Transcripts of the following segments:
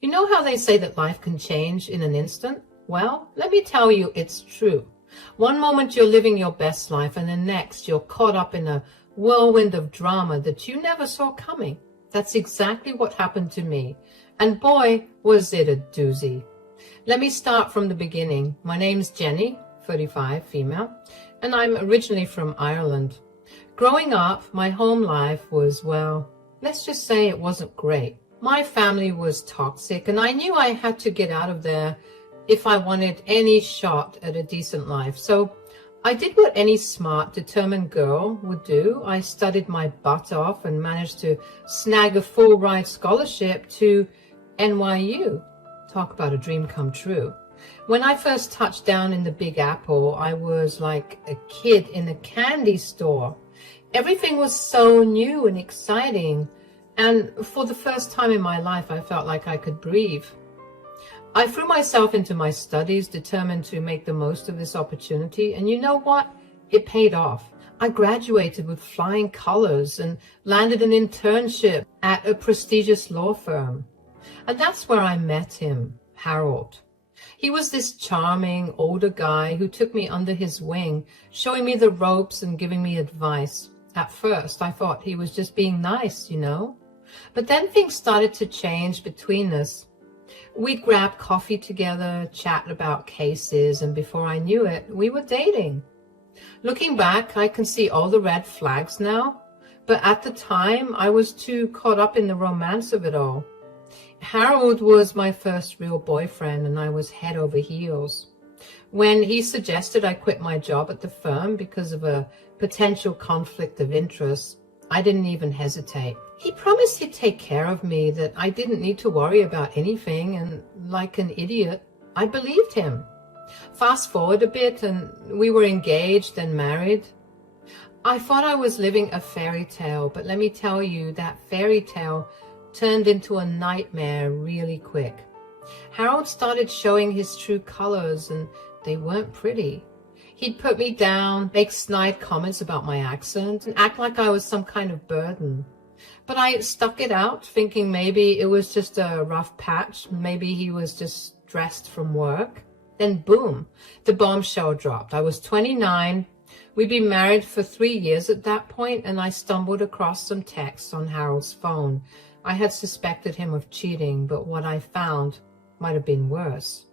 You know how they say that life can change in an instant? Well, let me tell you, it's true. One moment you're living your best life, and the next you're caught up in a whirlwind of drama that you never saw coming. That's exactly what happened to me. And boy, was it a doozy. Let me start from the beginning. My name's Jenny, 35, female, and I'm originally from Ireland. Growing up, my home life was, well, let's just say it wasn't great. My family was toxic, and I knew I had to get out of there if I wanted any shot at a decent life. So I did what any smart, determined girl would do. I studied my butt off and managed to snag a full-ride scholarship to NYU. Talk about a dream come true. When I first touched down in the Big Apple, I was like a kid in a candy store. Everything was so new and exciting. And for the first time in my life, I felt like I could breathe. I threw myself into my studies, determined to make the most of this opportunity. And you know what? It paid off. I graduated with flying colors and landed an internship at a prestigious law firm. And that's where I met him, Harold. He was this charming, older guy who took me under his wing, showing me the ropes and giving me advice. At first, I thought he was just being nice, you know. But then things started to change between us. We'd grab coffee together, chat about cases, and before I knew it, we were dating. Looking back, I can see all the red flags now, but at the time, I was too caught up in the romance of it all. Harold was my first real boyfriend, and I was head over heels. When he suggested I quit my job at the firm because of a potential conflict of interest, I didn't even hesitate. He promised he'd take care of me, that I didn't need to worry about anything, and like an idiot, I believed him. Fast forward a bit, and we were engaged and married. I thought I was living a fairy tale, but let me tell you, that fairy tale turned into a nightmare really quick. Harold started showing his true colors, and they weren't pretty. He'd put me down, make snide comments about my accent, and act like I was some kind of burden. But I stuck it out, thinking maybe it was just a rough patch, maybe he was just stressed from work. Then boom, the bombshell dropped. I was 29. We'd been married for 3 years at that point, and I stumbled across some texts on Harold's phone. I had suspected him of cheating, but what I found might have been worse.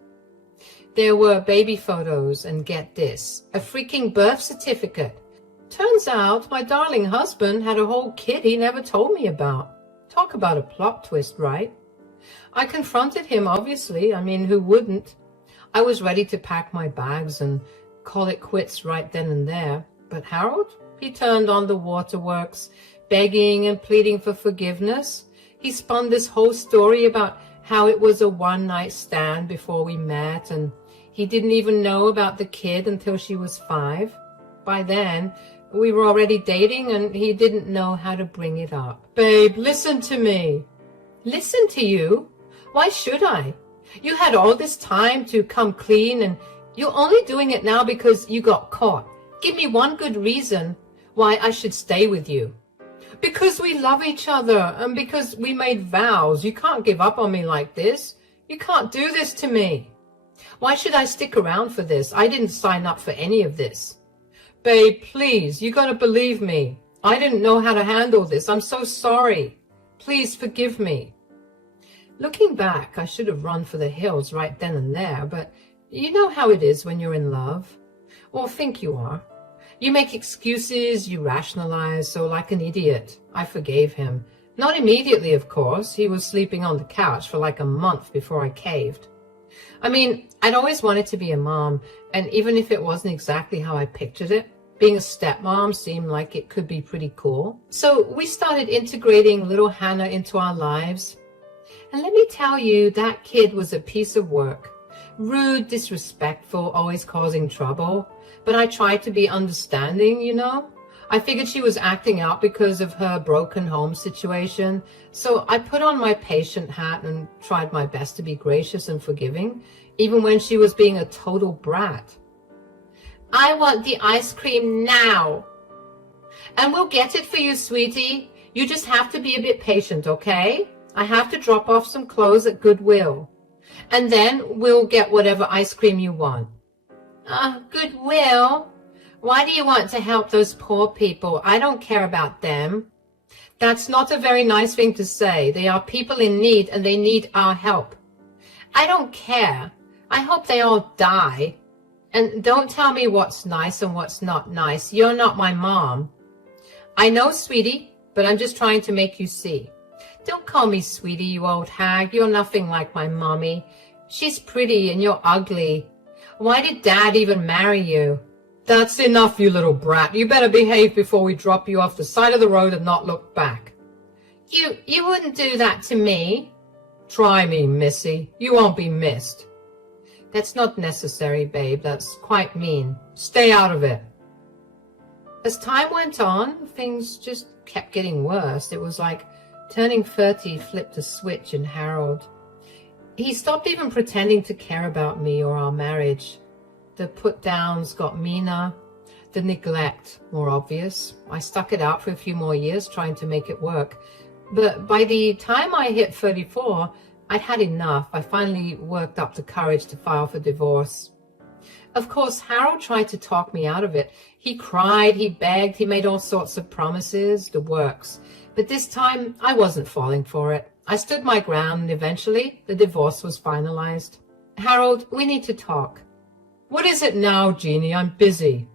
There were baby photos, and get this, a freaking birth certificate. Turns out my darling husband had a whole kid he never told me about. Talk about a plot twist, right? I confronted him, obviously. I mean, who wouldn't? I was ready to pack my bags and call it quits right then and there. But Harold, he turned on the waterworks, begging and pleading for forgiveness. He spun this whole story about how it was a one-night stand before we met, and he didn't even know about the kid until she was 5. By then, we were already dating, and he didn't know how to bring it up. Babe, listen to me. Listen to you? Why should I? You had all this time to come clean, and you're only doing it now because you got caught. Give me one good reason why I should stay with you. Because we love each other, and because we made vows. You can't give up on me like this. You can't do this to me. Why should I stick around for this? I didn't sign up for any of this. Babe, please, you gotta believe me. I didn't know how to handle this. I'm so sorry. Please forgive me. Looking back, I should have run for the hills right then and there, but you know how it is when you're in love. Or think you are. You make excuses, you rationalize, so like an idiot, I forgave him. Not immediately, of course. He was sleeping on the couch for like a month before I caved. I mean, I'd always wanted to be a mom, and even if it wasn't exactly how I pictured it, being a stepmom seemed like it could be pretty cool. So we started integrating little Hannah into our lives. And let me tell you, that kid was a piece of work. Rude, disrespectful, always causing trouble. But I tried to be understanding, you know. I figured she was acting out because of her broken home situation. So I put on my patient hat and tried my best to be gracious and forgiving, even when she was being a total brat. I want the ice cream now. And we'll get it for you, sweetie. You just have to be a bit patient, okay? I have to drop off some clothes at Goodwill. And then we'll get whatever ice cream you want. Goodwill? Why do you want to help those poor people? I don't care about them. That's not a very nice thing to say. They are people in need and they need our help. I don't care. I hope they all die. And don't tell me what's nice and what's not nice. You're not my mom. I know, sweetie, but I'm just trying to make you see. Don't call me sweetie, you old hag. You're nothing like my mommy. She's pretty and you're ugly. Why did Dad even marry you? That's enough, you little brat. You better behave before we drop you off the side of the road and not look back. You wouldn't do that to me. Try me, missy. You won't be missed. That's not necessary, babe. That's quite mean. Stay out of it. As time went on, things just kept getting worse. It was like turning 30 flipped a switch in Harold. He stopped even pretending to care about me or our marriage. The put-downs got meaner, the neglect more obvious. I stuck it out for a few more years trying to make it work. But by the time I hit 34, I'd had enough. I finally worked up the courage to file for divorce. Of course, Harold tried to talk me out of it. He cried, he begged, he made all sorts of promises, the works. But this time, I wasn't falling for it. I stood my ground and eventually the divorce was finalized. Harold, we need to talk. What is it now, Jeannie? I'm busy.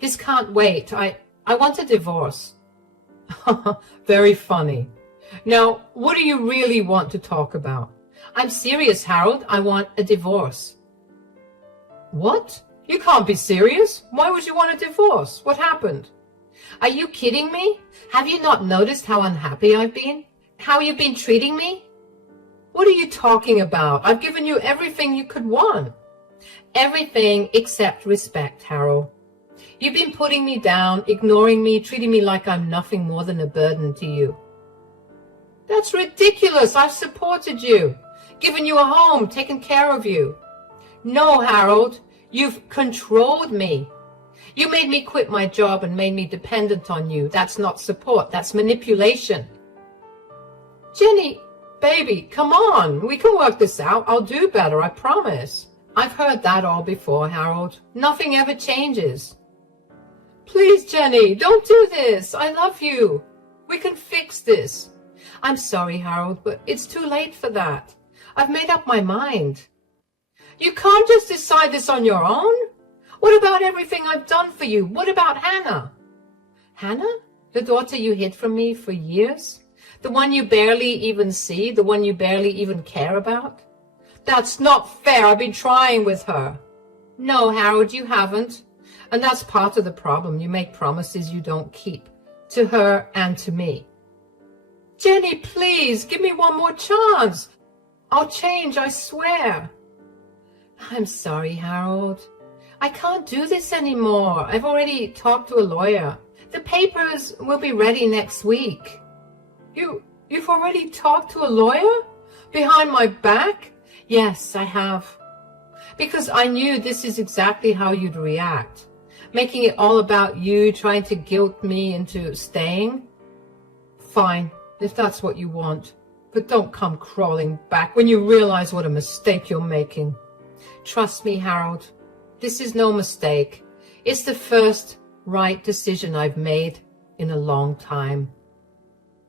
This can't wait. I want a divorce. Very funny. Now, what do you really want to talk about? I'm serious, Harold. I want a divorce. What? You can't be serious. Why would you want a divorce? What happened? Are you kidding me? Have you not noticed how unhappy I've been? How you've been treating me? What are you talking about? I've given you everything you could want. Everything except respect, Harold. You've been putting me down, ignoring me, treating me like I'm nothing more than a burden to you. That's ridiculous. I've supported you, given you a home, taken care of you. No, Harold, you've controlled me. You made me quit my job and made me dependent on you. That's not support. That's manipulation. Jenny, baby, come on. We can work this out. I'll do better, I promise. I've heard that all before, Harold. Nothing ever changes. Please, Jenny, don't do this. I love you. We can fix this. I'm sorry, Harold, but it's too late for that. I've made up my mind. You can't just decide this on your own. What about everything I've done for you? What about Hannah? Hannah? The daughter you hid from me for years? The one you barely even see? The one you barely even care about? That's not fair. I've been trying with her. No, Harold, you haven't. And that's part of the problem. You make promises you don't keep. To her and to me. Jenny, please, give me one more chance. I'll change, I swear. I'm sorry, Harold. I can't do this anymore. I've already talked to a lawyer. The papers will be ready next week. You've already talked to a lawyer? Behind my back? Yes, I have. Because I knew this is exactly how you'd react. Making it all about you, trying to guilt me into staying. Fine, if that's what you want. But don't come crawling back when you realize what a mistake you're making. Trust me, Harold. This is no mistake. It's the first right decision I've made in a long time.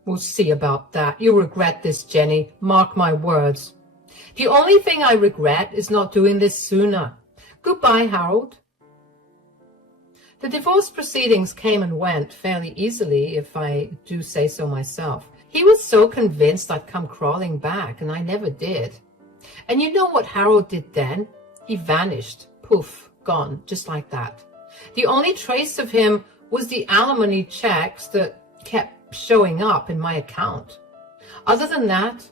We'll see about that. You'll regret this, Jenny. Mark my words. The only thing I regret is not doing this sooner. Goodbye, Harold. The divorce proceedings came and went fairly easily, if I do say so myself. He was so convinced I'd come crawling back, and I never did. And you know what Harold did then? He vanished. Poof, gone, just like that. The only trace of him was the alimony checks that kept showing up in my account. Other than that,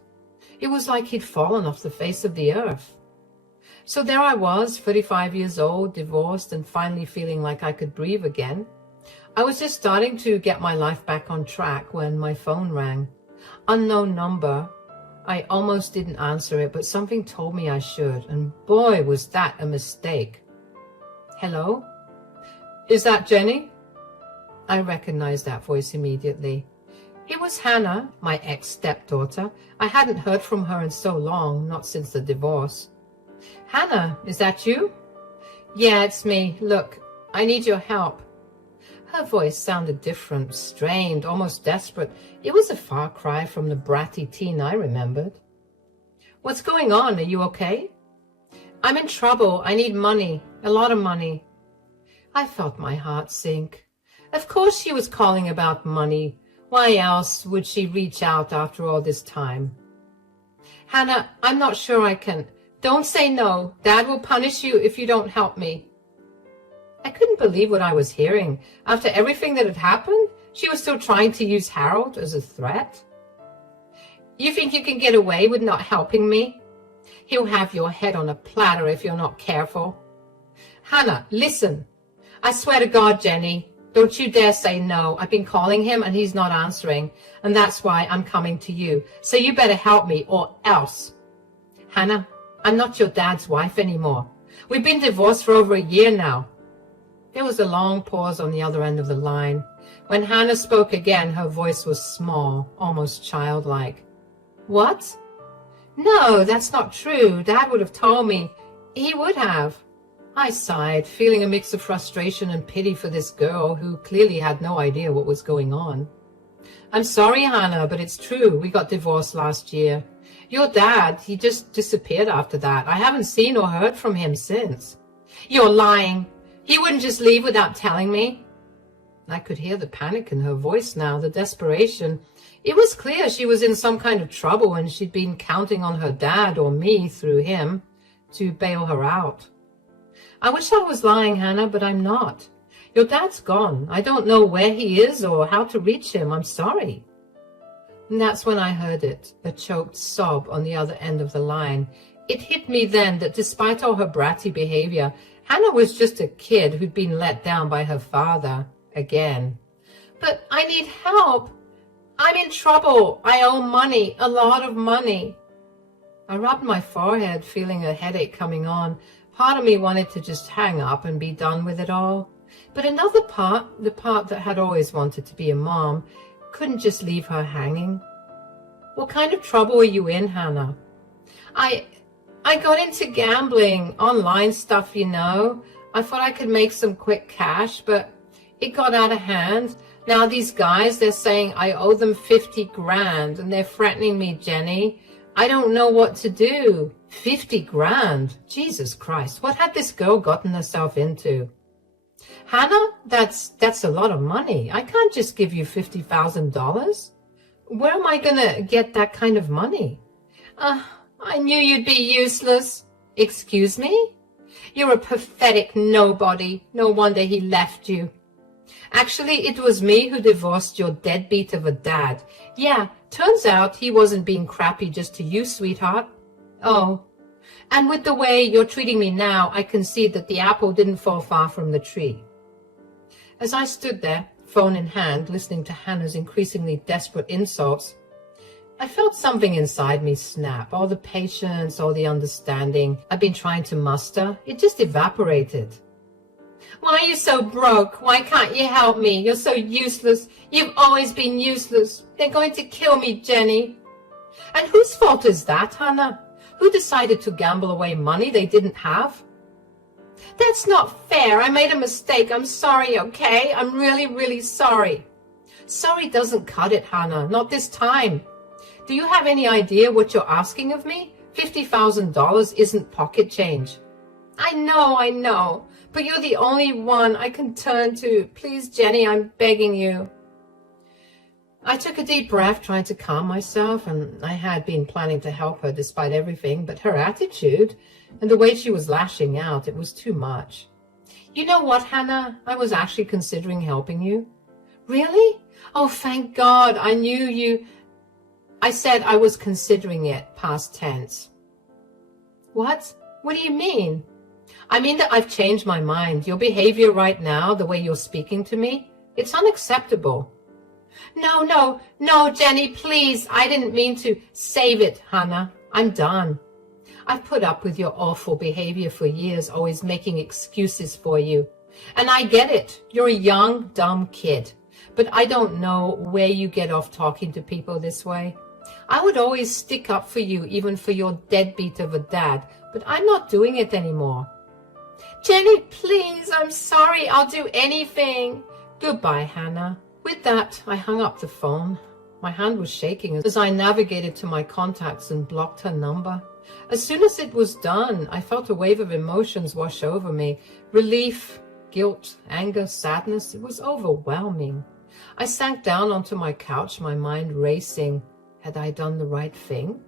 it was like he'd fallen off the face of the earth. So there I was, 35 years old, divorced, and finally feeling like I could breathe again. I was just starting to get my life back on track when my phone rang. Unknown number. I almost didn't answer it, but something told me I should, and boy, was that a mistake. Hello? Is that Jenny? I recognized that voice immediately. It was Hannah, my ex-stepdaughter. I hadn't heard from her in so long, not since the divorce. Hannah, is that you? Yeah, it's me. Look, I need your help. Her voice sounded different, strained, almost desperate. It was a far cry from the bratty teen I remembered. What's going on? Are you okay? I'm in trouble. I need money. A lot of money. I felt my heart sink. Of course she was calling about money. Why else would she reach out after all this time? Hannah, I'm not sure I can. Don't say no. Dad will punish you if you don't help me. I couldn't believe what I was hearing. After everything that had happened, she was still trying to use Harold as a threat. You think you can get away with not helping me? He'll have your head on a platter if you're not careful. Hannah, listen. I swear to God, Jenny, don't you dare say no. I've been calling him and he's not answering, and that's why I'm coming to you. So you better help me or else. Hannah, I'm not your dad's wife anymore. We've been divorced for over a year now. There was a long pause on the other end of the line. When Hannah spoke again, her voice was small, almost childlike. What? No, that's not true. Dad would have told me. He would have. I sighed, feeling a mix of frustration and pity for this girl who clearly had no idea what was going on. I'm sorry, Hannah, but it's true. We got divorced last year. Your dad, he just disappeared after that. I haven't seen or heard from him since. You're lying. He wouldn't just leave without telling me. I could hear the panic in her voice now, the desperation. It was clear she was in some kind of trouble and she'd been counting on her dad or me through him to bail her out. I wish I was lying, Hannah, but I'm not. Your dad's gone. I don't know where he is or how to reach him. I'm sorry. And that's when I heard it, a choked sob on the other end of the line. It hit me then that despite all her bratty behavior, Hannah was just a kid who'd been let down by her father again. But I need help. I'm in trouble. I owe money, a lot of money. I rubbed my forehead, feeling a headache coming on. Part of me wanted to just hang up and be done with it all. But another part, the part that had always wanted to be a mom, couldn't just leave her hanging. What kind of trouble are you in, Hannah? I got into gambling, online stuff, you know. I thought I could make some quick cash, but it got out of hand. Now these guys, they're saying I owe them 50 grand and they're threatening me, Jenny. I don't know what to do. 50 grand? Jesus Christ, what had this girl gotten herself into? Hannah, that's a lot of money. I can't just give you $50,000. Where am I going to get that kind of money? I knew you'd be useless. Excuse me? You're a pathetic nobody. No wonder he left you. Actually, it was me who divorced your deadbeat of a dad. Yeah, turns out he wasn't being crappy just to you, sweetheart. Oh, and with the way you're treating me now, I can see that the apple didn't fall far from the tree. As I stood there, phone in hand, listening to Hannah's increasingly desperate insults, I felt something inside me snap. All the patience, all the understanding I've been trying to muster, it just evaporated. Why are you so broke? Why can't you help me? You're so useless. You've always been useless. They're going to kill me, Jenny. And whose fault is that, Hannah? Who decided to gamble away money they didn't have? That's not fair. I made a mistake. I'm sorry, okay? I'm really, really sorry. Sorry doesn't cut it, Hannah. Not this time. Do you have any idea what you're asking of me? $50,000 isn't pocket change. I know. But you're the only one I can turn to. Please, Jenny, I'm begging you. I took a deep breath, trying to calm myself, and I had been planning to help her despite everything, but her attitude and the way she was lashing out, it was too much. You know what, Hannah? I was actually considering helping you. Really? Oh, thank God. I knew you. I said I was considering it, past tense. What? What do you mean? I mean that I've changed my mind. Your behavior right now, the way you're speaking to me, it's unacceptable. No, Jenny, please. I didn't mean to. Save it, Hannah. I'm done. I've put up with your awful behavior for years, always making excuses for you. And I get it. You're a young, dumb kid. but I don't know where you get off talking to people this way. I would always stick up for you, even for your deadbeat of a dad, but I'm not doing it anymore. Jenny, please, I'm sorry. I'll do anything. Goodbye, Hannah. With that, I hung up the phone. My hand was shaking as I navigated to my contacts and blocked her number. As soon as it was done, I felt a wave of emotions wash over me. Relief, guilt, anger, sadness. It was overwhelming. I sank down onto my couch, my mind racing. Had I done the right thing?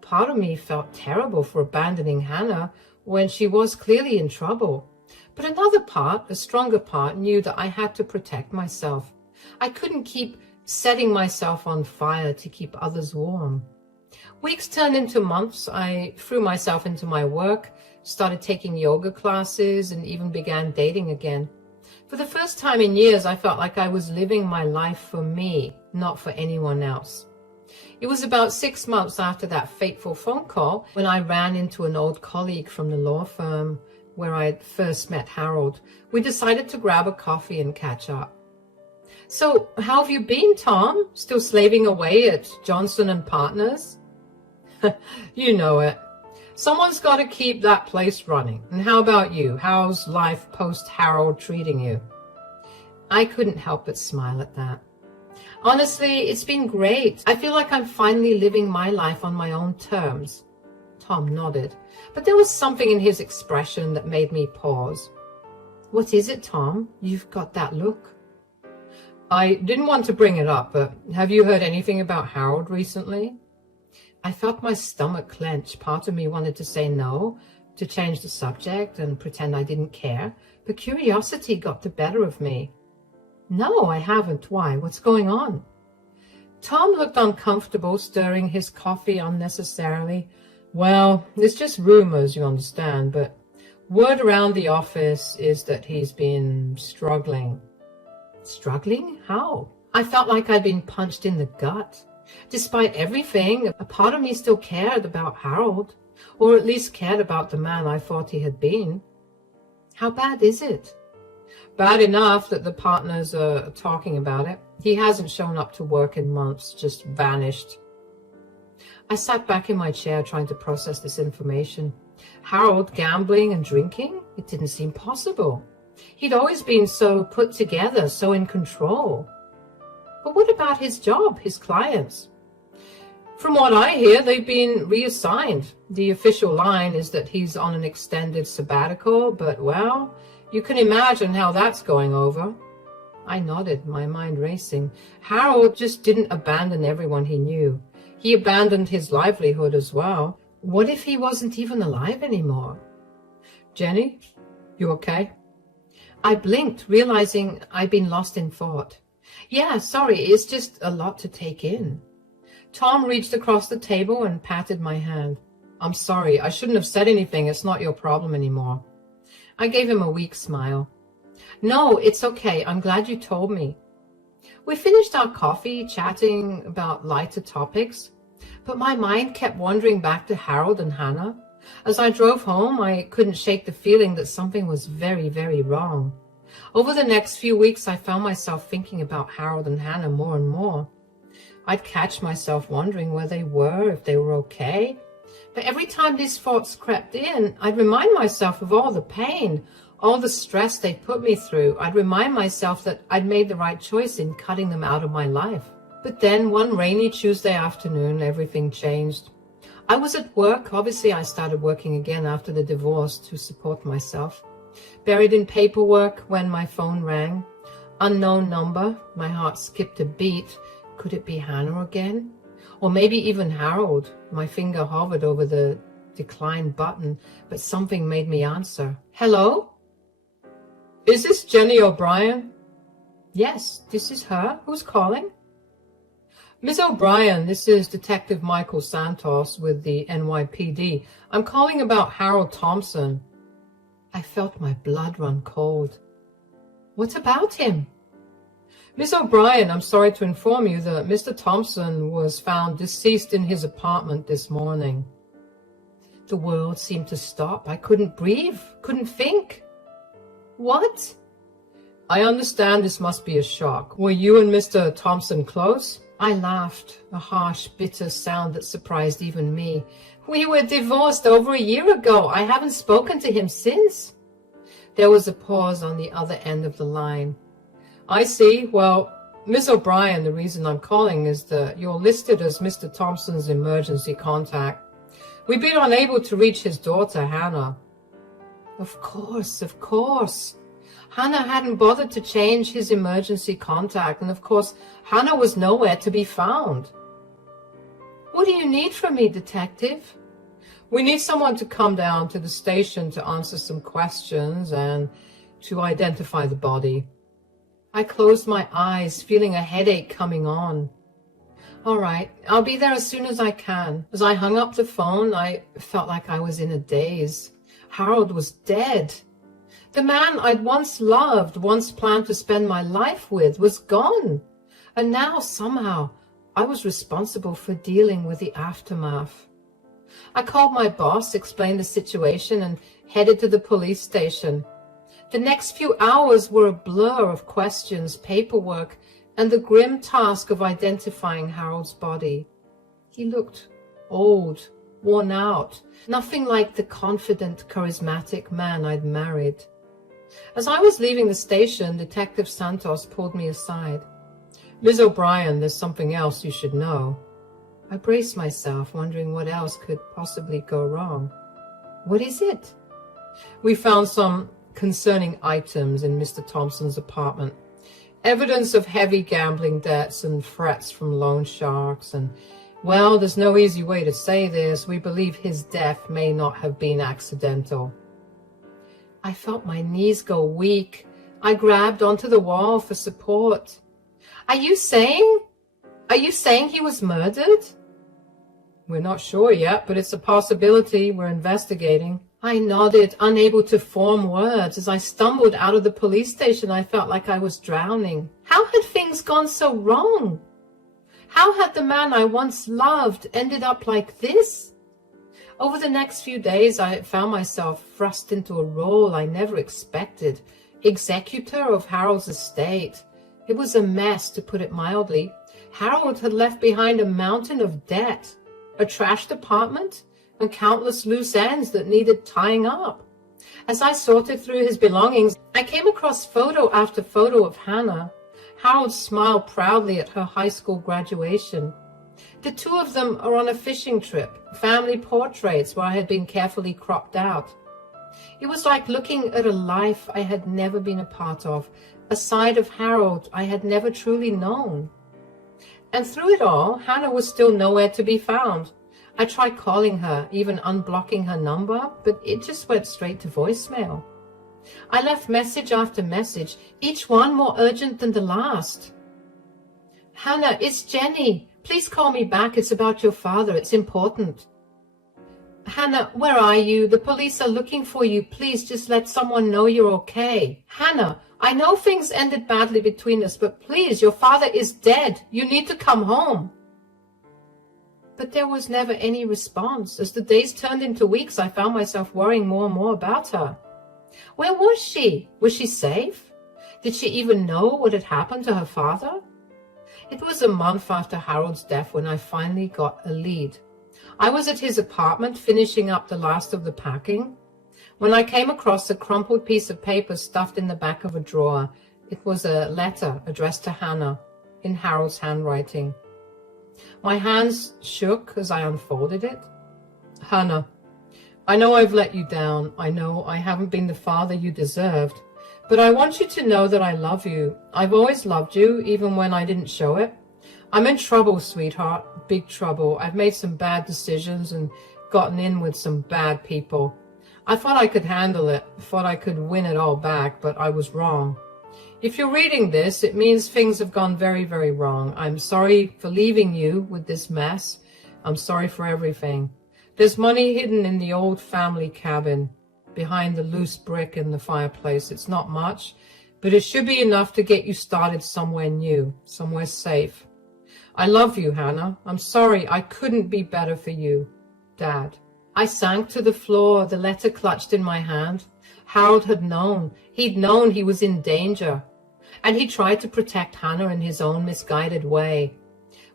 Part of me felt terrible for abandoning Hannah when she was clearly in trouble. But another part, a stronger part, knew that I had to protect myself. I couldn't keep setting myself on fire to keep others warm. Weeks turned into months. I threw myself into my work, started taking yoga classes, and even began dating again. For the first time in years, I felt like I was living my life for me, not for anyone else. It was about 6 months after that fateful phone call when I ran into an old colleague from the law firm where I first met Harold. We decided to grab a coffee and catch up. So, how have you been, Tom? Still slaving away at Johnson and Partners? You know it. Someone's got to keep that place running. And how about you? How's life post-Harold treating you? I couldn't help but smile at that. Honestly, it's been great. I feel like I'm finally living my life on my own terms. Tom nodded, but there was something in his expression that made me pause. What is it, Tom? You've got that look. I didn't want to bring it up, but have you heard anything about Harold recently? I felt my stomach clench. Part of me wanted to say no, to change the subject and pretend I didn't care, but curiosity got the better of me. No, I haven't. Why? What's going on? Tom looked uncomfortable, stirring his coffee unnecessarily. Well, it's just rumors, you understand, but word around the office is that he's been struggling. Struggling? How? I felt like I'd been punched in the gut. Despite everything, a part of me still cared about Harold, or at least cared about the man I thought he had been. How bad is it? Bad enough that the partners are talking about it. He hasn't shown up to work in months, just vanished. I sat back in my chair trying to process this information. Harold gambling and drinking? It didn't seem possible. He'd always been so put together, so in control. But what about his job, his clients? From what I hear, they've been reassigned. The official line is that he's on an extended sabbatical, but, well, you can imagine how that's going over. I nodded, my mind racing. Harold just didn't abandon everyone he knew. He abandoned his livelihood as well. What if he wasn't even alive anymore? Jenny, you okay? I blinked, realizing I'd been lost in thought. Yeah, sorry, it's just a lot to take in. Tom reached across the table and patted my hand. I'm sorry, I shouldn't have said anything. It's not your problem anymore. I gave him a weak smile. No, it's okay. I'm glad you told me. We finished our coffee, chatting about lighter topics, but my mind kept wandering back to Harold and Hannah. As I drove home, I couldn't shake the feeling that something was very, very wrong. Over the next few weeks, I found myself thinking about Harold and Hannah more and more. I'd catch myself wondering where they were, if they were okay. But every time these thoughts crept in, I'd remind myself of all the pain, all the stress they put me through. I'd remind myself that I'd made the right choice in cutting them out of my life. But then one rainy Tuesday afternoon, everything changed. I was at work. Obviously, I started working again after the divorce to support myself. Buried in paperwork when my phone rang. Unknown number. My heart skipped a beat. Could it be Hannah again? Or maybe even Harold. My finger hovered over the decline button, but something made me answer. Hello? Is this Jenny O'Brien? Yes, this is her. Who's calling? Miss O'Brien, this is Detective Michael Santos with the NYPD. I'm calling about Harold Thompson. I felt my blood run cold. What about him? Miss O'Brien, I'm sorry to inform you that Mr. Thompson was found deceased in his apartment this morning. The world seemed to stop. I couldn't breathe, couldn't think. What? I understand this must be a shock. Were you and Mr. Thompson close? I laughed, a harsh, bitter sound that surprised even me. We were divorced over a year ago. I haven't spoken to him since. There was a pause on the other end of the line. I see. Well, Miss O'Brien, the reason I'm calling is that you're listed as Mr. Thompson's emergency contact. We've been unable to reach his daughter, Hannah. Of course. Hannah hadn't bothered to change his emergency contact, and of course, Hannah was nowhere to be found. What do you need from me, Detective? We need someone to come down to the station to answer some questions and to identify the body. I closed my eyes, feeling a headache coming on. All right, I'll be there as soon as I can. As I hung up the phone, I felt like I was in a daze. Harold was dead. The man I'd once loved, once planned to spend my life with, was gone. And now, somehow, I was responsible for dealing with the aftermath. I called my boss, explained the situation, and headed to the police station. The next few hours were a blur of questions, paperwork, and the grim task of identifying Harold's body. He looked old, worn out, nothing like the confident, charismatic man I'd married. As I was leaving the station, Detective Santos pulled me aside. Ms. O'Brien, there's something else you should know. I braced myself, wondering what else could possibly go wrong. What is it? We found some concerning items in Mr. Thompson's apartment. Evidence of heavy gambling debts and threats from loan sharks, and, well, there's no easy way to say this. We believe his death may not have been accidental. I felt my knees go weak. I grabbed onto the wall for support. Are you saying he was murdered? We're not sure yet, but it's a possibility. We're investigating. I nodded, unable to form words. As I stumbled out of the police station, I felt like I was drowning. How had things gone so wrong? How had the man I once loved ended up like this? Over the next few days, I found myself thrust into a role I never expected, executor of Harold's estate. It was a mess, to put it mildly. Harold had left behind a mountain of debt, a trashed apartment, and countless loose ends that needed tying up. As I sorted through his belongings, I came across photo after photo of Hannah. Harold smiled proudly at her high school graduation. The two of them are on a fishing trip, family portraits where I had been carefully cropped out. It was like looking at a life I had never been a part of, a side of Harold I had never truly known. And through it all, Hannah was still nowhere to be found. I tried calling her, even unblocking her number, but it just went straight to voicemail. I left message after message, each one more urgent than the last. Hannah, it's Jenny. Please call me back. It's about your father. It's important. Hannah, where are you? The police are looking for you. Please just let someone know you're okay. Hannah, I know things ended badly between us, but please, your father is dead. You need to come home. But there was never any response. As the days turned into weeks, I found myself worrying more and more about her. Where was she? Was she safe? Did she even know what had happened to her father? It was a month after Harold's death when I finally got a lead. I was at his apartment finishing up the last of the packing when I came across a crumpled piece of paper stuffed in the back of a drawer. It was a letter addressed to Hannah in Harold's handwriting. My hands shook as I unfolded it. Hannah, I know I've let you down. I know I haven't been the father you deserved. But I want you to know that I love you. I've always loved you, even when I didn't show it. I'm in trouble, sweetheart. Big trouble. I've made some bad decisions and gotten in with some bad people. I thought I could handle it. Thought I could win it all back, but I was wrong. If you're reading this, it means things have gone very, very wrong. I'm sorry for leaving you with this mess. I'm sorry for everything. There's money hidden in the old family cabin, behind the loose brick in the fireplace. It's not much, but it should be enough to get you started somewhere new, somewhere safe. I love you, Hannah. I'm sorry I couldn't be better for you. Dad. I sank to the floor, the letter clutched in my hand. Harold had known. He'd known he was in danger. and he tried to protect Hannah in his own misguided way.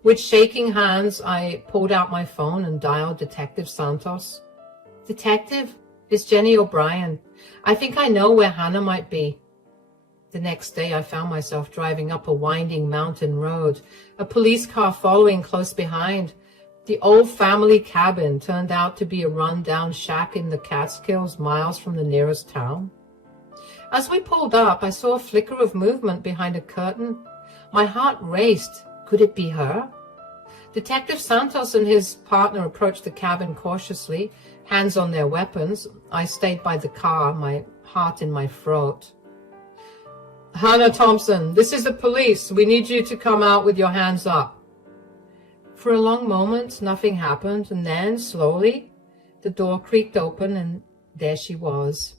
With shaking hands, I pulled out my phone and dialed Detective Santos. Detective, it's Jenny O'Brien. I think I know where Hannah might be. The next day, I found myself driving up a winding mountain road, a police car following close behind. The old family cabin turned out to be a run-down shack in the Catskills, miles from the nearest town. As we pulled up, I saw a flicker of movement behind a curtain. My heart raced. Could it be her? Detective Santos and his partner approached the cabin cautiously, hands on their weapons. I stayed by the car, my heart in my throat. Hannah Thompson, this is the police. We need you to come out with your hands up. For a long moment, nothing happened, and then, slowly, the door creaked open, and there she was.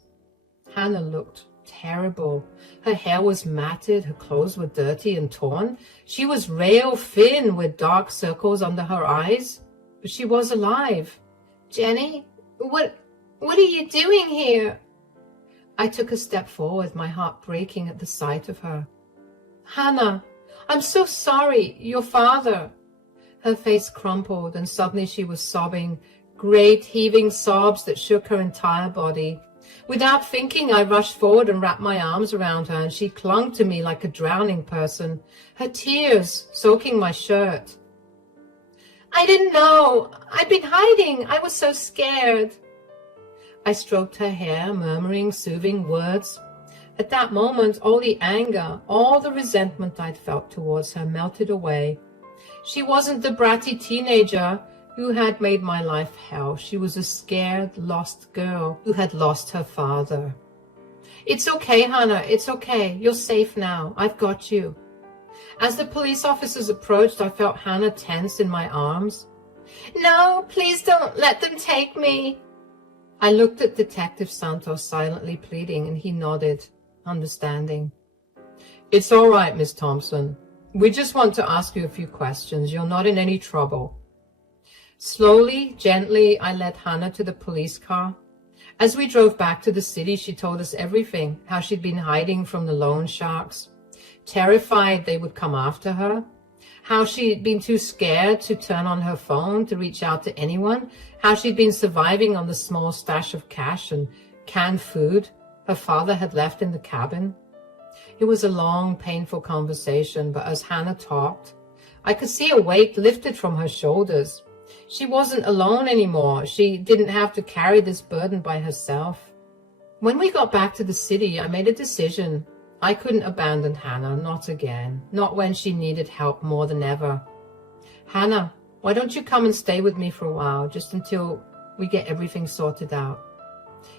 Hannah looked terrible. Her hair was matted, her clothes were dirty and torn. She was rail thin with dark circles under her eyes, but she was alive. Jenny, what are you doing here? I took a step forward, my heart breaking at the sight of her. Hannah, I'm so sorry, your father. Her face crumpled, and suddenly she was sobbing, great heaving sobs that shook her entire body. Without thinking, I rushed forward and wrapped my arms around her, and she clung to me like a drowning person, her tears soaking my shirt. I didn't know. I'd been hiding. I was so scared. I stroked her hair, murmuring soothing words. At that moment, all the anger, all the resentment I'd felt towards her melted away. She wasn't the bratty teenager who had made my life hell. She was a scared, lost girl who had lost her father. It's okay, Hannah. It's okay. You're safe now. I've got you. As the police officers approached, I felt Hannah tense in my arms. No, please don't let them take me. I looked at Detective Santos silently pleading, and he nodded, understanding. It's all right, Miss Thompson. We just want to ask you a few questions. You're not in any trouble. Slowly, gently, I led Hannah to the police car. As we drove back to the city, she told us everything, how she'd been hiding from the loan sharks, terrified they would come after her, how she'd been too scared to turn on her phone to reach out to anyone, how she'd been surviving on the small stash of cash and canned food her father had left in the cabin. It was a long, painful conversation, but as Hannah talked, I could see a weight lifted from her shoulders. She wasn't alone anymore. She didn't have to carry this burden by herself. When we got back to the city, I made a decision. I couldn't abandon Hannah, not again, not when she needed help more than ever. Hannah, why don't you come and stay with me for a while, just until we get everything sorted out?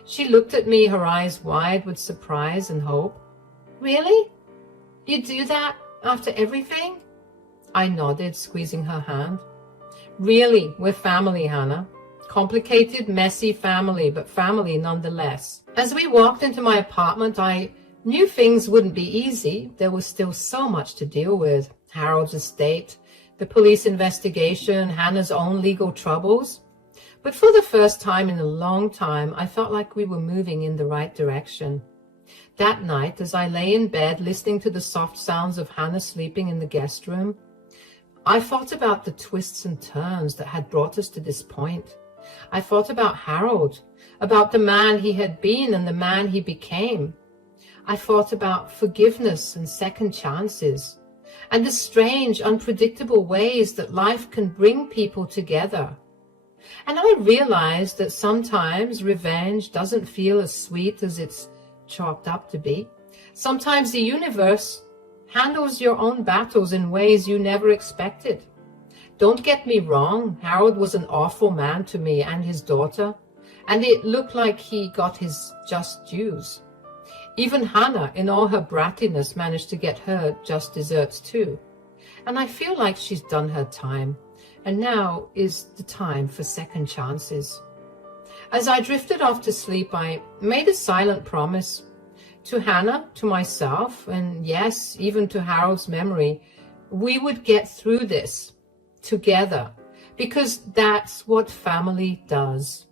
She looked at me, her eyes wide with surprise and hope. Really? You do that after everything? I nodded, squeezing her hand. Really, we're family, Hannah. Complicated, messy family, but family nonetheless. As we walked into my apartment, I knew things wouldn't be easy. There was still so much to deal with. Harold's estate, the police investigation, Hannah's own legal troubles. But for the first time in a long time, I felt like we were moving in the right direction. That night, as I lay in bed listening to the soft sounds of Hannah sleeping in the guest room, I thought about the twists and turns that had brought us to this point. I thought about Harold, about the man he had been and the man he became. I thought about forgiveness and second chances, and the strange, unpredictable ways that life can bring people together. And I realized that sometimes revenge doesn't feel as sweet as it's chalked up to be. Sometimes the universe handles your own battles in ways you never expected. Don't get me wrong, Harold was an awful man to me and his daughter, and it looked like he got his just dues. Even Hannah, in all her brattiness, managed to get her just desserts too. And I feel like she's done her time, and now is the time for second chances. As I drifted off to sleep, I made a silent promise to Hannah, to myself, and yes, even to Harold's memory. We would get through this together, because that's what family does.